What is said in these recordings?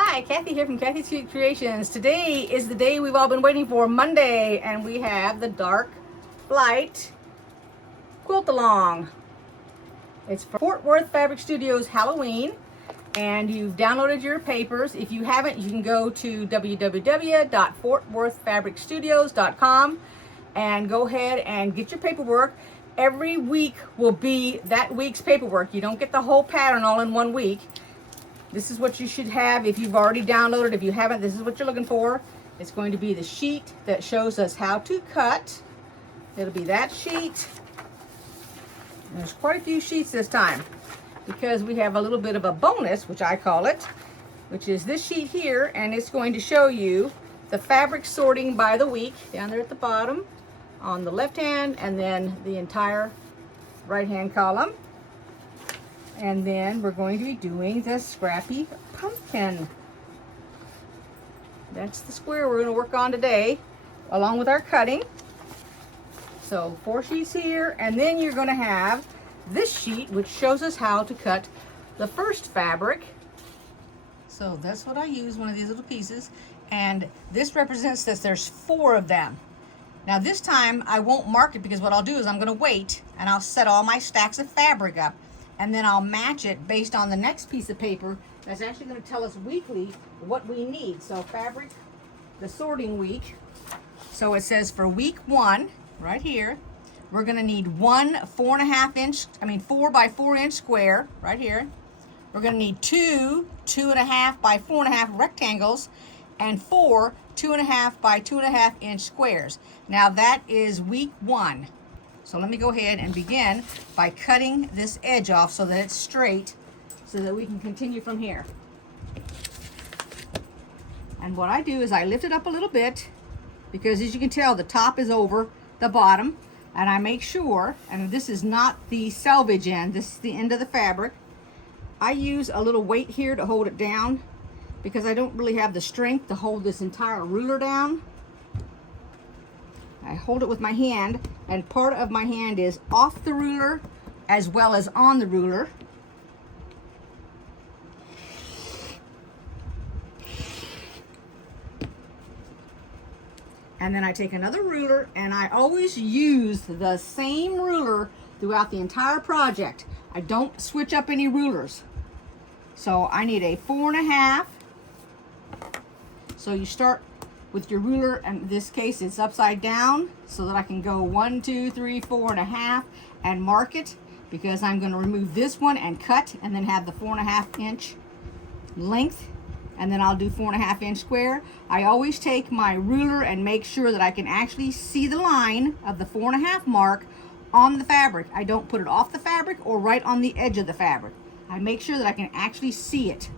Hi, Kathy here from KathysKuteKreations. Today is the day we've all been waiting for, Monday, and we have the Dark Flight Quilt Along. It's for Fort Worth Fabric Studios Halloween, and you've downloaded your papers. If you haven't, you can go to www.fortworthfabricstudios.com and go ahead and get your paperwork. Every week will be that week's paperwork. You don't get the whole pattern all in one week. This is what you should have if you've already downloaded. If you haven't, this is what you're looking for. It's going to be the sheet that shows us how to cut. It'll be that sheet. And there's quite a few sheets this time because we have a little bit of a bonus, which I call it, which is this sheet here, and it's going to show you the fabric sorting by the week down there at the bottom on the left hand, and then the entire right hand column. And then we're going to be doing the scrappy pumpkin. That's the square we're going to work on today, along with our cutting. So 4 sheets here, and then you're going to have this sheet, which shows us how to cut the first fabric. So that's what I use, one of these little pieces, and this represents that there's 4 of them. Now this time I won't mark it because what I'll do is I'm going to wait and I'll set all my stacks of fabric up. And then I'll match it based on the next piece of paper that's actually going to tell us weekly what we need. So fabric, the sorting week. So it says for week 1, right here, we're going to need 1 4 by 4 inch square, right here. We're going to need 2 2.5 by 4.5 rectangles, and 4 2.5 by 2.5 inch squares. Now that is week 1. So let me go ahead and begin by cutting this edge off so that it's straight, so that we can continue from here. And what I do is I lift it up a little bit, because as you can tell, the top is over the bottom, and I make sure, and this is not the selvage end, this is the end of the fabric. I use a little weight here to hold it down, because I don't really have the strength to hold this entire ruler down. I hold it with my hand, and part of my hand is off the ruler as well as on the ruler. And then I take another ruler, and I always use the same ruler throughout the entire project. I don't switch up any rulers. So I need a 4.5. So you start with your ruler, and in this case it's upside down, so that I can go 1 2 3 4.5 and mark it, because I'm going to remove this one and cut, and then have the 4.5 inch length, and then I'll do 4.5 inch square. I always take my ruler and make sure that I can actually see the line of the 4.5 mark on the fabric. I don't put it off the fabric or right on the edge of the fabric. I make sure that I can actually see it.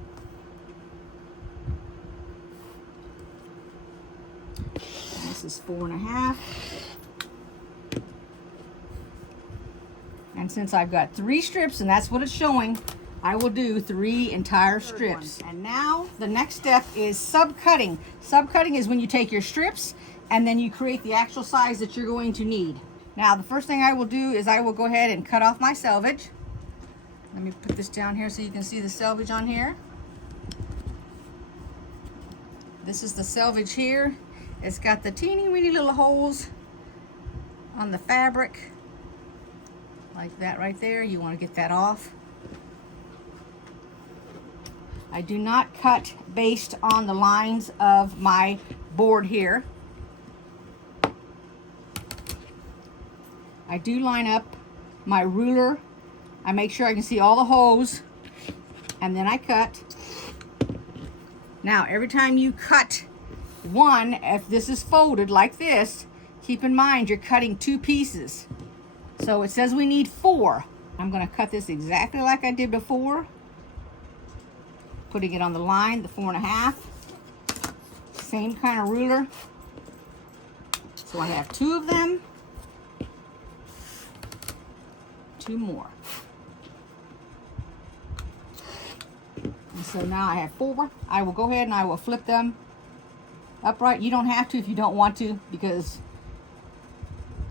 This is 4.5. And since I've got 3 strips, and that's what it's showing, I will do 3 entire strips. And now the next step is subcutting. Subcutting is when you take your strips and then you create the actual size that you're going to need. Now the first thing I will do is I will go ahead and cut off my selvage. Let me put this down here so you can see the selvage on here. This is the selvage here. It's got the teeny weeny little holes on the fabric, like that right there. You want to get that off. I do not cut based on the lines of my board here. I do line up my ruler. I make sure I can see all the holes, and then I cut. Now every time you cut one, if this is folded like this, keep in mind you're cutting 2 pieces. So it says we need 4. I'm going to cut this exactly like I did before, putting it on the line, the 4.5. Same kind of ruler. So I have 2 of them, 2 more. And so now I have 4. I will go ahead and I will flip them upright. You don't have to if you don't want to, because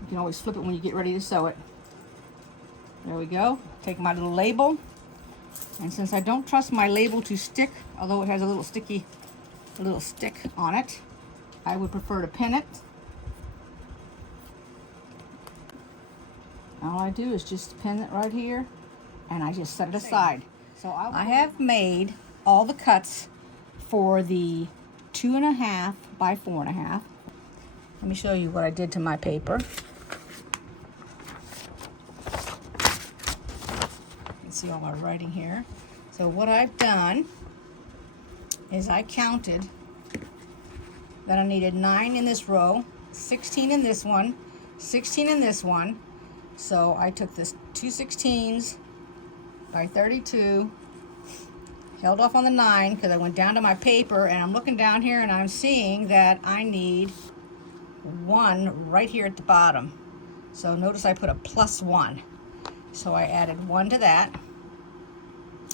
you can always flip it when you get ready to sew it. There we go. Take my little label, And since I don't trust my label to stick, although it has a little stick on it, I would prefer to pin it. All I do is just pin it right here, and I just set it aside. So I have made all the cuts for the 2.5 by 4.5. Let me show you what I did to my paper. You can see all my writing here. So what I've done is I counted that I needed 9 in this row, 16 in this one, 16 in this one. So I took this 2 16s by 32, held off on the 9 because I went down to my paper, and I'm looking down here and I'm seeing that I need 1 right here at the bottom. So notice I put a +1. So I added 1 to that,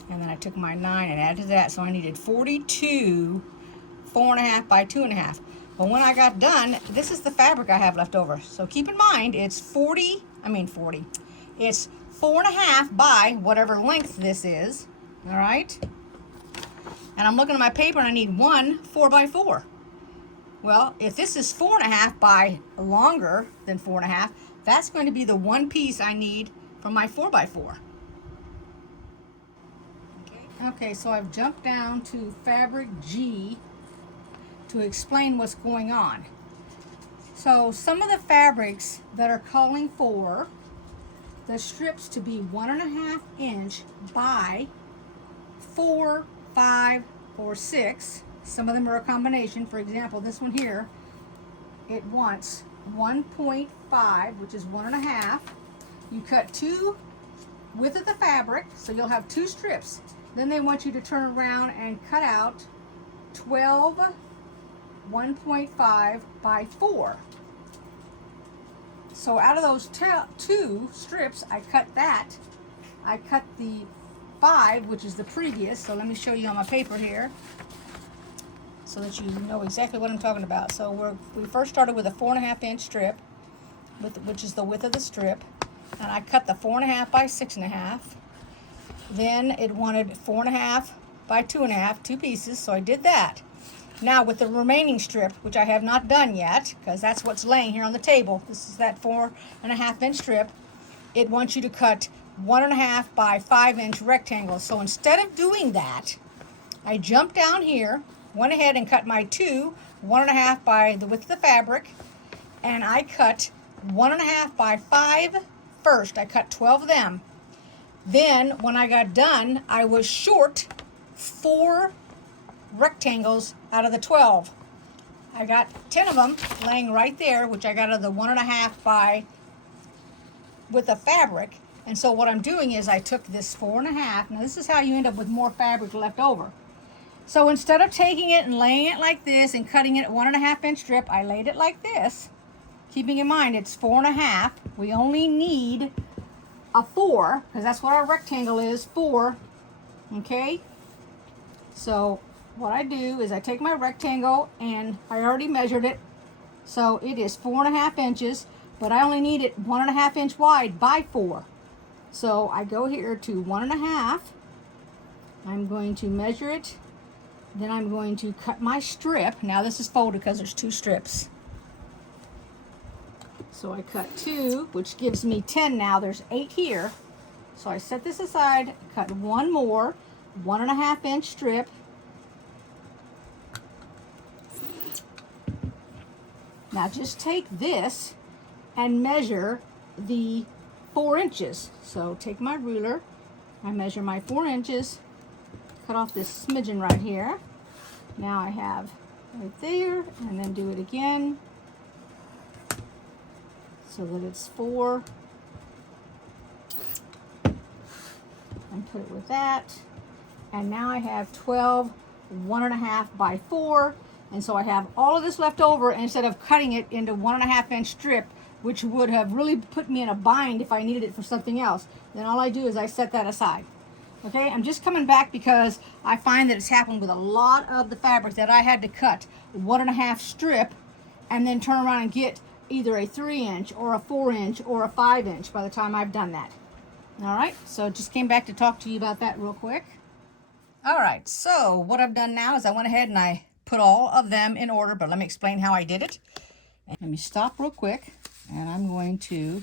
and then I took my 9 and added to that. So I needed 42 4.5 by 2.5. But when I got done, this is the fabric I have left over. So keep in mind, it's 40. It's 4.5 by whatever length this is. All right. And I'm looking at my paper and I need 1 4x4. Well, if this is 4.5 by longer than 4.5, that's going to be the one piece I need for my 4x4. Okay, so I've jumped down to fabric G to explain what's going on. So some of the fabrics that are calling for the strips to be 1.5 inch by 4, 5, or 6. Some of them are a combination. For example, this one here, it wants 1.5, which is 1.5. You cut 2 width of the fabric, so you'll have 2 strips. Then they want you to turn around and cut out 12 1.5 by 4. So out of those 2 strips, I cut that. I cut the 5, which is the previous. So let me show you on my paper here so that you know exactly what I'm talking about. So we first started with a 4.5 inch strip, which is the width of the strip, and I cut the 4.5 by 6.5. Then it wanted 4.5 by 2.5, 2 pieces, so I did that. Now with the remaining strip, which I have not done yet, because that's what's laying here on the table, this is that 4.5 inch strip, it wants you to cut 1.5 by 5 inch rectangles. So instead of doing that, I jumped down here, went ahead and cut my 2 1.5 by the width of the fabric, and I cut 1.5 by 5 first. I cut 12 of them. Then when I got done, I was short 4 rectangles out of the 12. I got 10 of them laying right there, which I got out of the 1.5 by with the fabric. And so what I'm doing is I took this 4.5. Now this is how you end up with more fabric left over. So instead of taking it and laying it like this and cutting it at 1.5 inch strip, I laid it like this, keeping in mind it's 4.5. We only need a 4, because that's what our rectangle is, 4. Okay, so what I do is I take my rectangle, and I already measured it, so it is 4.5 inches, but I only need it 1.5 inch wide by 4. So I go here to 1.5. I'm going to measure it, then I'm going to cut my strip. Now this is folded because there's 2 strips. So I cut 2, which gives me 10 now. There's 8 here. So I set this aside, cut 1 more 1.5 inch strip. Now just take this and measure the 4 inches. So take my ruler, I measure my 4 inches, cut off this smidgen right here. Now I have right there, and then do it again so that it's 4. And put it with that. And now I have 12 1.5 by 4. And so I have all of this left over, instead of cutting it into 1.5 inch strip, which would have really put me in a bind if I needed it for something else. Then all I do is I set that aside. Okay, I'm just coming back because I find that it's happened with a lot of the fabric that I had to cut 1.5 strip and then turn around and get either a 3 inch or a 4 inch or a 5 inch by the time I've done that. All right, so just came back to talk to you about that real quick. All right, so what I've done now is I went ahead and I put all of them in order, but let me explain how I did it. And let me stop real quick, and I'm going to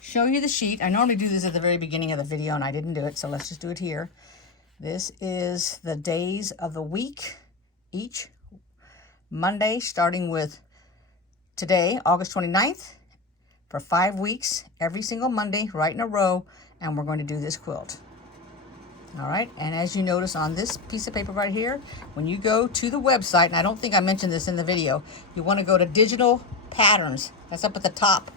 show you the sheet. I normally do this at the very beginning of the video, and I didn't do it, so let's just do it here. This is the days of the week, each Monday, starting with today, August 29th, for 5 weeks, every single Monday, right in a row, and we're going to do this quilt. All right, and as you notice on this piece of paper right here, when you go to the website, and I don't think I mentioned this in the video, you want to go to digital patterns. That's up at the top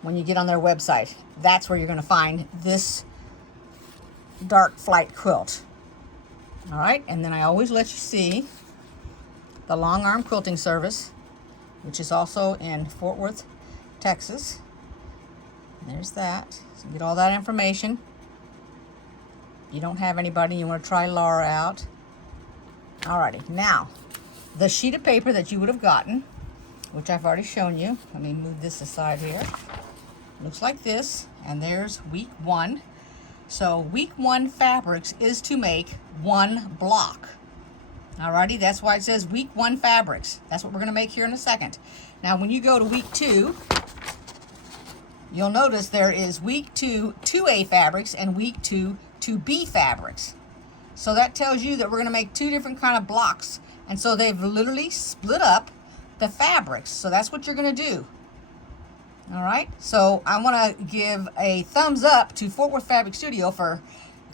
when you get on their website. That's where you're going to find this dark flight quilt. All right, and then I always let you see the long arm quilting service, which is also in Fort Worth, Texas. There's that. So you get all that information. You don't have anybody, you want to try Laura out. Alrighty, now the sheet of paper that you would have gotten, which I've already shown you. Let me move this aside here. Looks like this, and there's week 1. So week 1 fabrics is to make 1 block. Alrighty, that's why it says week 1 fabrics. That's what we're gonna make here in a second. Now when you go to week 2, you'll notice there is week 2 2A fabrics and week 2 2B fabrics. So that tells you that we're going to make 2 different kind of blocks. And so they've literally split up the fabrics. So that's what you're going to do. All right. So I want to give a thumbs up to Fort Worth Fabric Studio for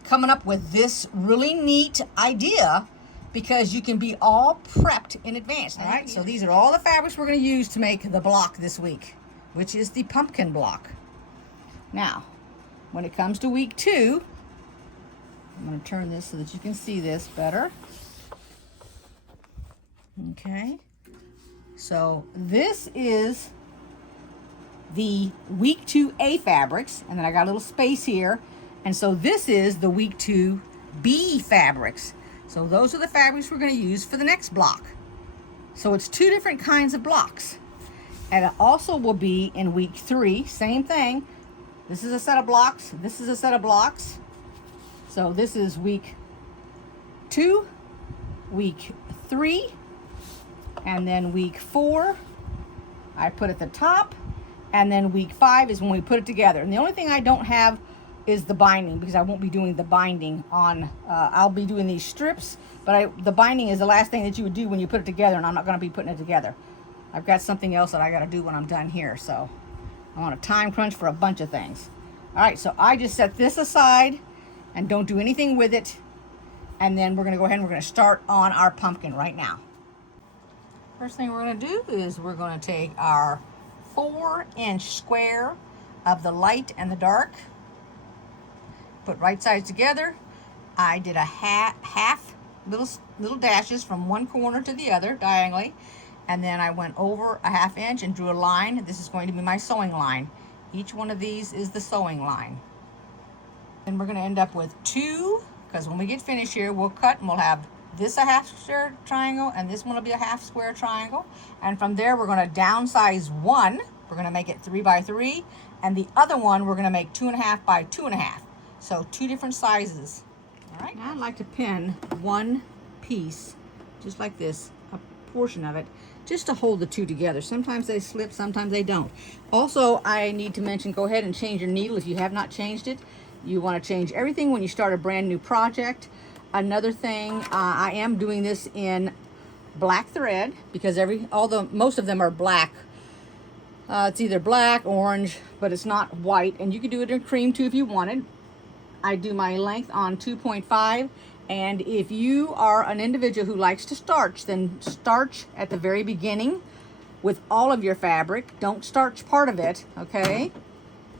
coming up with this really neat idea, because you can be all prepped in advance. All right. So these are all the fabrics we're going to use to make the block this week, which is the pumpkin block. Now, when it comes to week 2, I'm going to turn this so that you can see this better. Okay. So this is the week 2A fabrics, and then I got a little space here. And so this is the week 2B fabrics. So those are the fabrics we're going to use for the next block. So it's 2 different kinds of blocks. And it also will be in week 3, same thing. This is a set of blocks. This is a set of blocks. So this is week 2, week 3, and then week 4, I put at the top, and then week 5 is when we put it together. And the only thing I don't have is the binding, because I won't be doing the binding on, I'll be doing these strips, but the binding is the last thing that you would do when you put it together, and I'm not going to be putting it together. I've got something else that I got to do when I'm done here, so I'm on a time crunch for a bunch of things. All right, so I just set this aside and don't do anything with it. And then we're gonna go ahead and we're gonna start on our pumpkin right now. First thing we're gonna do is we're gonna take our 4-inch square of the light and the dark, put right sides together. I did a half little dashes from one corner to the other diagonally, and then I went over a 1/2 inch and drew a line. This is going to be my sewing line. Each one of these is the sewing line. And we're going to end up with 2, because when we get finished here, we'll cut and we'll have this a 1/2 square triangle, and this one will be a 1/2 square triangle. And from there, we're going to downsize one. We're going to make it 3 by 3, and the other one we're going to make 2.5 by 2.5. So 2 different sizes. All right. Now I'd like to pin one piece, just like this, a portion of it, just to hold the 2 together. Sometimes they slip, sometimes they don't. Also, I need to mention, go ahead and change your needle if you have not changed it. You want to change everything when you start a brand new project. Another thing, I am doing this in black thread, because most of them are black. It's either black, orange, but it's not white, and you could do it in cream too if you wanted. I do my length on 2.5, and if you are an individual who likes to starch, then starch at the very beginning with all of your fabric. Don't starch part of it, okay?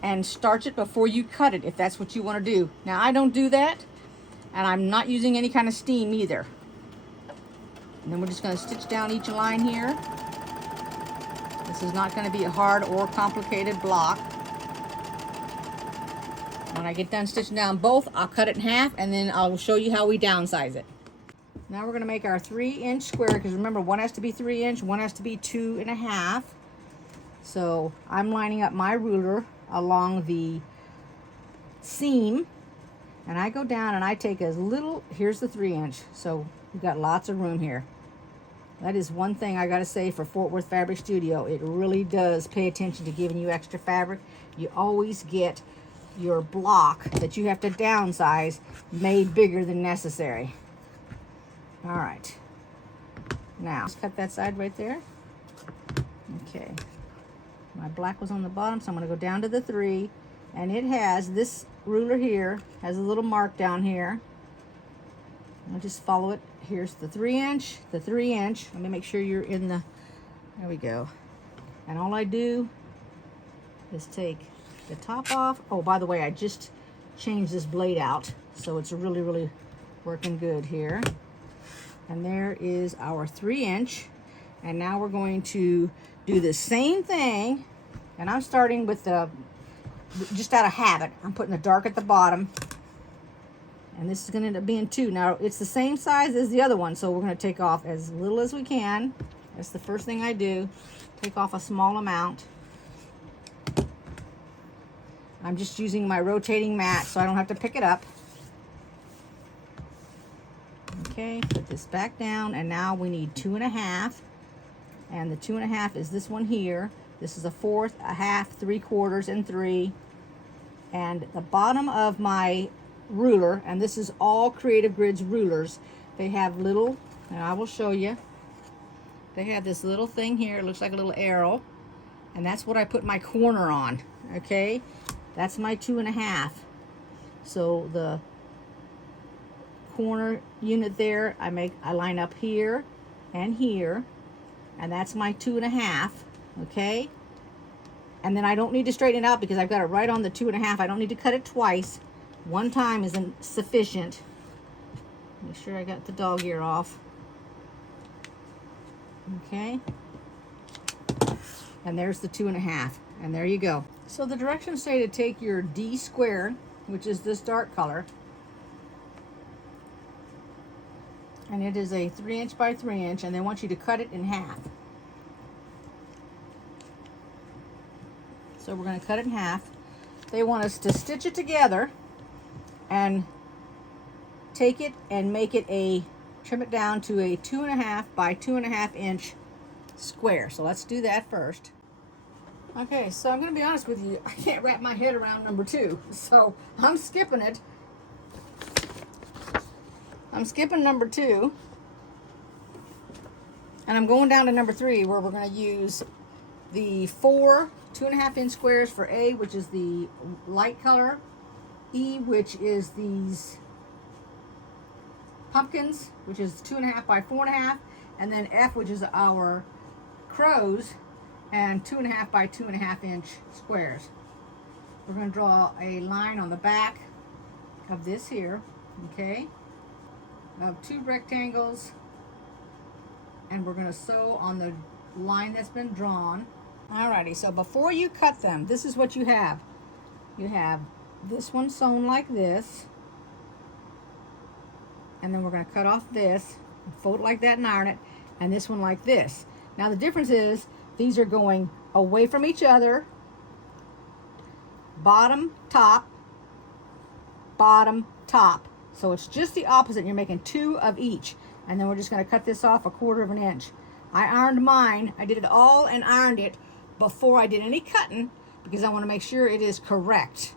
And starch it before you cut it if that's what you want to do. Now I don't do that, and I'm not using any kind of steam either. And then we're just going to stitch down each line here. This is not going to be a hard or complicated block. When I get done stitching down both, I'll cut it in half, and then I'll show you how we downsize it. Now we're going to make our 3-inch square, because remember, one has to be 3 inch, one has to be 2.5. So I'm lining up my ruler along the seam, and I go down and I take as little, here's the 3-inch, so we've got lots of room here. That is one thing I gotta say for Fort Worth Fabric Studio. It really does pay attention to giving you extra fabric. You always get your block that you have to downsize made bigger than necessary. All right, now just cut that side right there. Okay, my black was on the bottom, so I'm gonna go down to the 3, and it has, this ruler here has a little mark down here. I'll just follow it. Here's the 3-inch, the 3-inch. Let me make sure you're in the, there we go. And all I do is take the top off. Oh, by the way, I just changed this blade out, so it's really, really working good here. And there is our 3-inch. And now we're going to do the same thing. And I'm starting with the, just out of habit, I'm putting the dark at the bottom. And this is going to end up being 2. Now, it's the same size as the other one, so we're going to take off as little as we can. That's the first thing I do. Take off a small amount. I'm just using my rotating mat so I don't have to pick it up. Okay, put this back down, and now we need 2.5. And the 2.5 is this one here. This is a 1/4, a 1/2, 3/4, and 3. And the bottom of my ruler, and this is all Creative Grids rulers, they have little, and I will show you, they have this little thing here, it looks like a little arrow, and that's what I put my corner on. Okay, that's my 2.5. So the corner unit there, I line up here and here, and that's my 2.5. Okay, and then I don't need to straighten it out because I've got it right on the 2.5. I don't need to cut it twice. One time isn't sufficient. Make sure I got the dog ear off. Okay. And there's the 2.5. And there you go. So the directions say to take your D square, which is this dark color, and it is a 3-inch by 3-inch, and they want you to cut it in half. So we're going to cut it in half. They want us to stitch it together and take it and make it trim it down to a 2.5 by 2.5 inch square. So let's do that first. Okay, so I'm going to be honest with you, I can't wrap my head around number 2, so I'm skipping it. I'm skipping number 2, and I'm going down to number 3, where we're going to use the 4 2.5 inch squares for A, which is the light color, E, which is these pumpkins, which is 2.5 by 4.5, and then F, which is our crows, and 2.5 by 2.5 inch squares. We're going to draw a line on the back of this here, okay, of 2 rectangles, and we're going to sew on the line that's been drawn. Alrighty, so before you cut them, this is what you have. You have this one sewn like this, and then we're going to cut off this, fold it like that and iron it, and this one like this. Now the difference is these are going away from each other, bottom, top, bottom, top. So it's just the opposite. You're making 2 of each, and then we're just going to cut this off 1/4 inch. I ironed mine. I did it all and ironed it before I did any cutting because I want to make sure it is correct.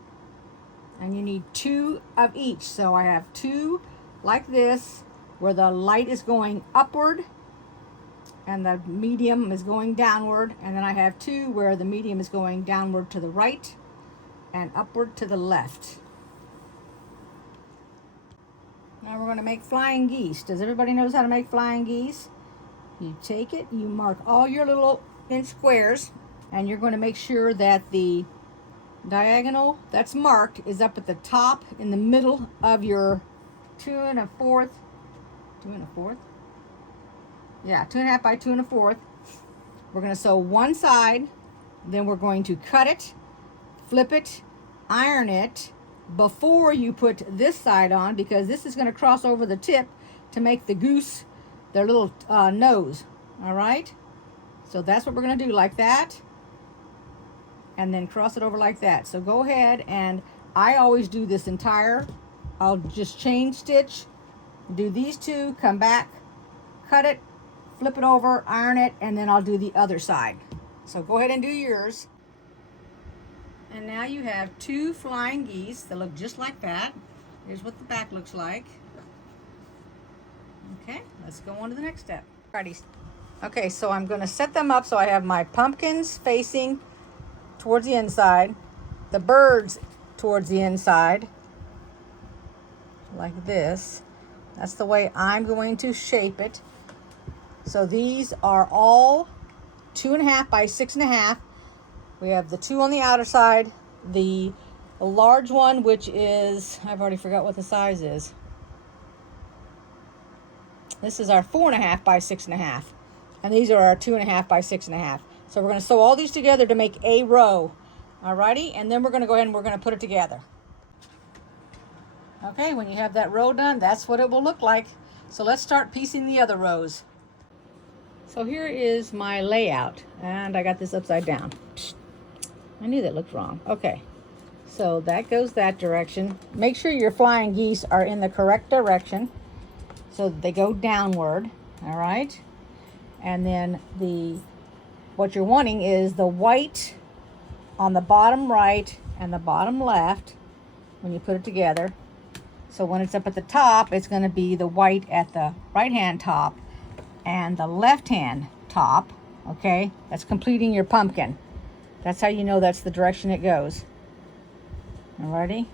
And you need 2 of each. So I have 2 like this, where the light is going upward and the medium is going downward, and then I have 2 where the medium is going downward to the right and upward to the left. Now we're going to make flying geese. Does everybody knows how to make flying geese? You take it, you mark all your little inch squares, and you're going to make sure that the diagonal that's marked is up at the top in the middle of your 2 1/4. Yeah, 2.5 by 2 1/4. We're going to sew one side, then we're going to cut it, flip it, iron it before you put this side on, because this is going to cross over the tip to make the goose their little nose. All right, so that's what we're going to do, like that, and then cross it over like that. So go ahead and I always do this entire, I'll just chain stitch, do these two, come back, cut it, flip it over, iron it, and then I'll do the other side. So go ahead and do yours. And now you have two flying geese that look just like that. Here's what the back looks like. Okay, let's go on to the next step. Alrighty. Okay, so I'm going to set them up so I have my pumpkins facing towards the inside, the birds towards the inside, like this. That's the way I'm going to shape it. So these are all 2.5 by 6.5. We have the two on the outer side, the large one, which is, I've already forgot what the size is. This is our 4.5 by 6.5. And these are our 2.5 by 6.5. So we're going to sew all these together to make a row. Alrighty, and then we're going to go ahead and we're going to put it together. Okay, when you have that row done, that's what it will look like. So let's start piecing the other rows. So here is my layout, and I got this upside down. I knew that looked wrong. Okay, so that goes that direction. Make sure your flying geese are in the correct direction so that they go downward. All right, and then what you're wanting is the white on the bottom right and the bottom left when you put it together. So when it's up at the top, it's going to be the white at the right hand top and the left hand top. Okay, that's completing your pumpkin. That's how you know that's the direction it goes. Alrighty.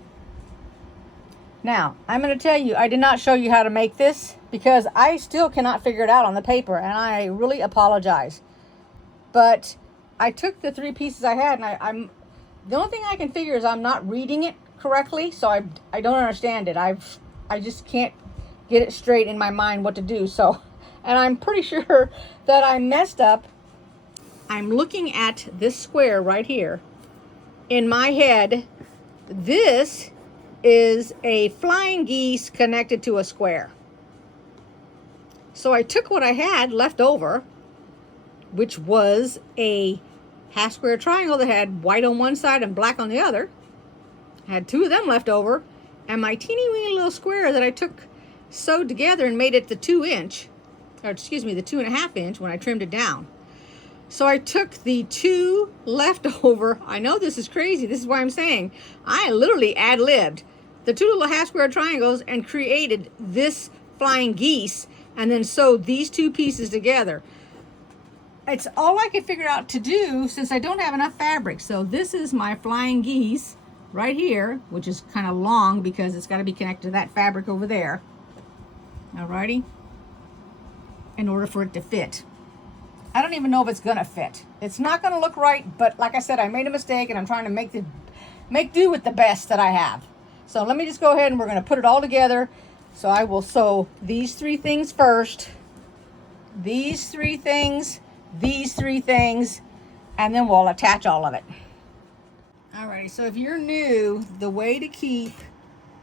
Now, I'm going to tell you, I did not show you how to make this because I still cannot figure it out on the paper, and I really apologize. But I took the 3 pieces I had, and I'm the only thing I can figure is I'm not reading it correctly, so I don't understand it. I just can't get it straight in my mind what to do. So, and I'm pretty sure that I messed up. I'm looking at this square right here. In my head, this is a flying geese connected to a square. So I took what I had left over, which was a half square triangle that had white on one side and black on the other. I had 2 of them left over, and my teeny weeny little square that I took sewed together and made it the 2-inch, or excuse me, the 2.5 inch when I trimmed it down. So I took the 2 leftover. I know this is crazy. This is why I'm saying I literally ad-libbed the 2 little half square triangles and created this flying geese, and then sewed these 2 pieces together. It's all I could figure out to do since I don't have enough fabric. So this is my flying geese right here, which is kind of long because it's got to be connected to that fabric over there. Alrighty, in order for it to fit. I don't even know if it's gonna fit. It's not gonna look right, but like I said, I made a mistake and I'm trying to make do with the best that I have. So let me just go ahead and we're gonna put it all together. So I will sew these 3 things first, these 3 things, these 3 things, and then we'll attach all of it. Alrighty, so if you're new, the way to keep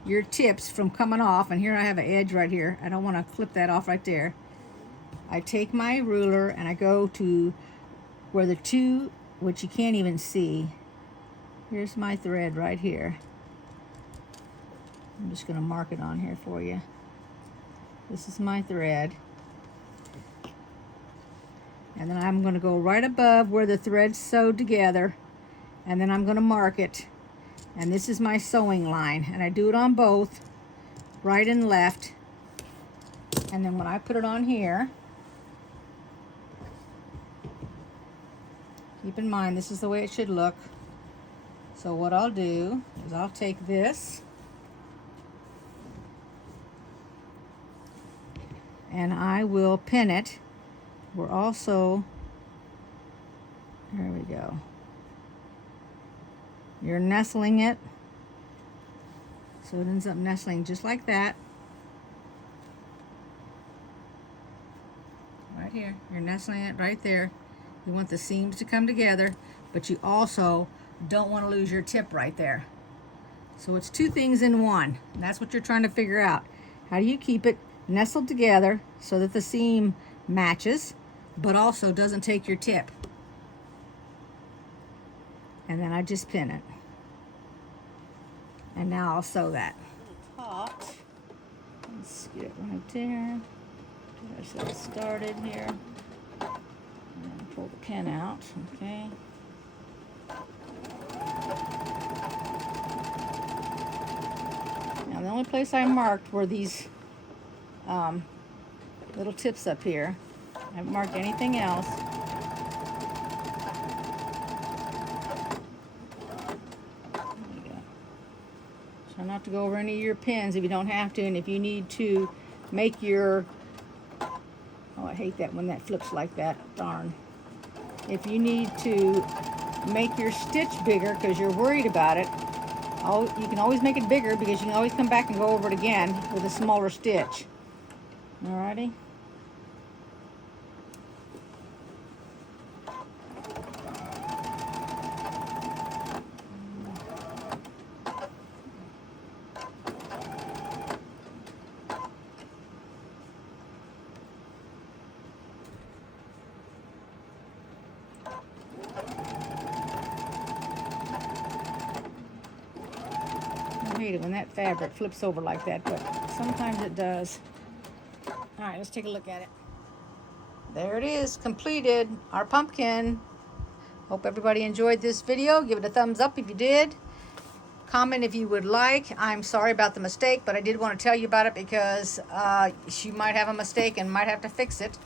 your tips from coming off, and here I have an edge right here. I don't want to clip that off right there. I take my ruler and I go to where the 2, which you can't even see. Here's my thread right here. I'm just going to mark it on here for you. This is my thread. And then I'm going to go right above where the thread's sewed together. And then I'm going to mark it. And this is my sewing line. And I do it on both, right and left. And then when I put it on here, keep in mind this is the way it should look. So what I'll do is I'll take this and I will pin it. We're also, there we go. You're nestling it, so it ends up nestling just like that. Right here, you're nestling it right there. You want the seams to come together, but you also don't want to lose your tip right there. So it's 2 things in one. And that's what you're trying to figure out. How do you keep it nestled together so that the seam matches, but also doesn't take your tip? And then I just pin it. And now I'll sew that. Taut. Let's get it right there. Get ourselves started here. And pull the pin out, okay. Now the only place I marked were these little tips up here. I haven't marked anything else. Try not to go over any of your pins if you don't have to, and if you need to make your, oh, I hate that when that flips like that, darn. If you need to make your stitch bigger because you're worried about it, you can always make it bigger because you can always come back and go over it again with a smaller stitch. Alrighty. I hate it when that fabric flips over like that, but sometimes it does. All right, let's take a look at it. There it is, completed, our pumpkin. Hope everybody enjoyed this video. Give it a thumbs up if you did. Comment if you would like. I'm sorry about the mistake, but I did want to tell you about it because you might have a mistake and might have to fix it.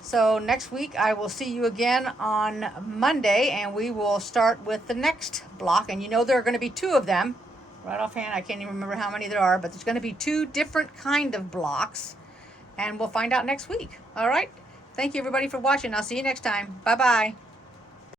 So next week I will see you again on Monday, and we will start with the next block. And you know there are going to be 2 of them. Right offhand, I can't even remember how many there are, but there's going to be 2 different kind of blocks, and we'll find out next week. All right. Thank you everybody for watching. I'll see you next time. Bye-bye.